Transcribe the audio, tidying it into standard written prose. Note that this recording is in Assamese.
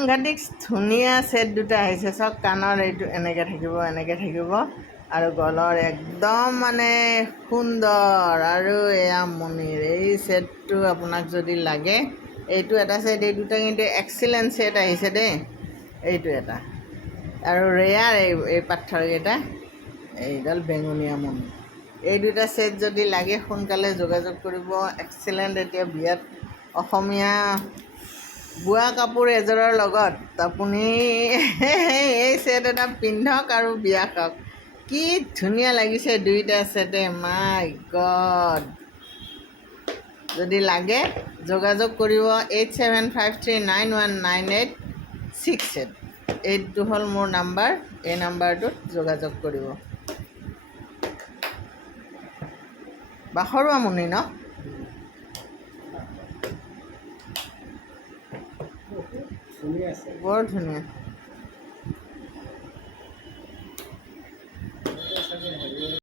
সাংঘাতিক ধুনীয়া ছেট দুটা আহিছে চাওক কাণৰ এইটো এনেকৈ থাকিব আৰু গলৰ একদম মানে সুন্দৰ আৰু এয়া মণিৰ এই ছেটটো আপোনাক যদি লাগে এইটো এটা ছেট এই দুটা কিন্তু এক্সিলেণ্ট ছেট আহিছে দেই এইটো এটা আৰু ৰেয়াৰ এই পাথৰকেইটা এইডাল বেঙুনীয়া মণি এই দুটা ছেট যদি লাগে সোনকালে যোগাযোগ কৰিব এক্সিলেণ্ট এতিয়া বিয়াত অসমীয়া বোৱা কাপোৰ এযোৰৰ লগত আপুনি এই ছেট এটা পিন্ধক আৰু বিয়া খাওক কি ধুনীয়া লাগিছে দুইটা ছেটে মাই গড যদি লাগে যোগাযোগ কৰিব 8753919868 এইটো হ'ল মোৰ নাম্বাৰ এই নাম্বাৰটোত যোগাযোগ কৰিব বাখৰুৱা মণি ন বৰ ধুনীয়া